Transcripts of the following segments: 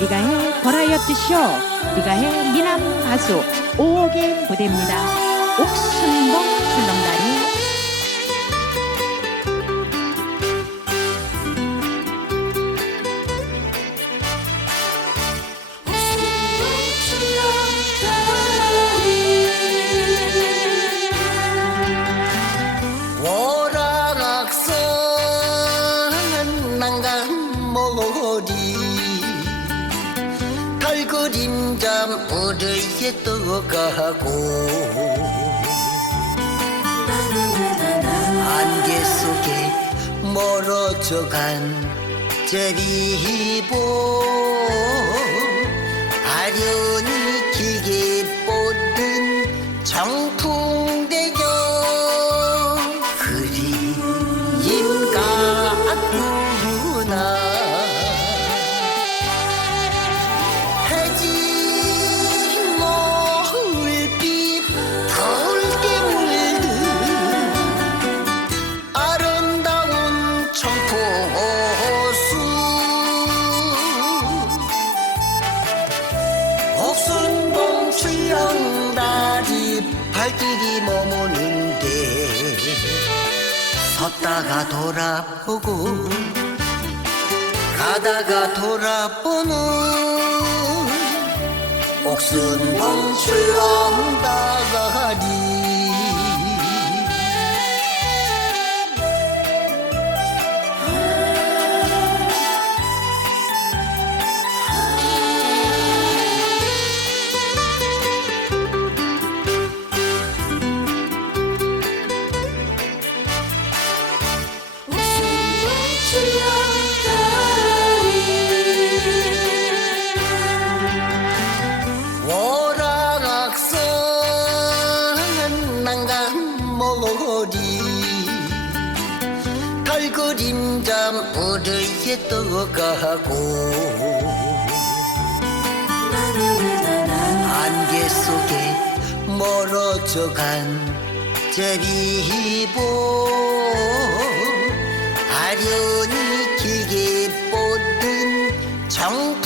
리가의 버라이어티 쇼 리가의 미남 가수 오옥의 무대입니다. 옥순 그림자 무르에 떠가고? 안개 속에 멀어져간 제비보. 아련히 기계 발길이 머무는데 섰다가 돌아보고 가다가 돌아보는 옥순봉 출렁다리 무르에 떠가고? 안개 속에 멀어져간 제비보. 아련히 길게 뻗은 정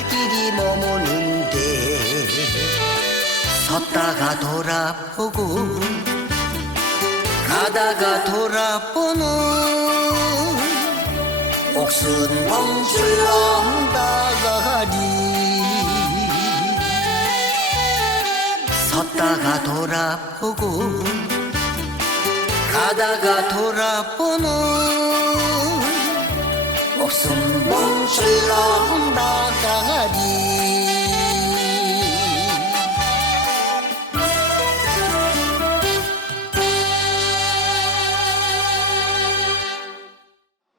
출렁다리 발길이 머무는데 섰다가 돌아보고 가다가 돌아보는 옥순봉 출렁다리. 섰다가 돌아보고 가다가 돌아보는 옥순봉 출렁다리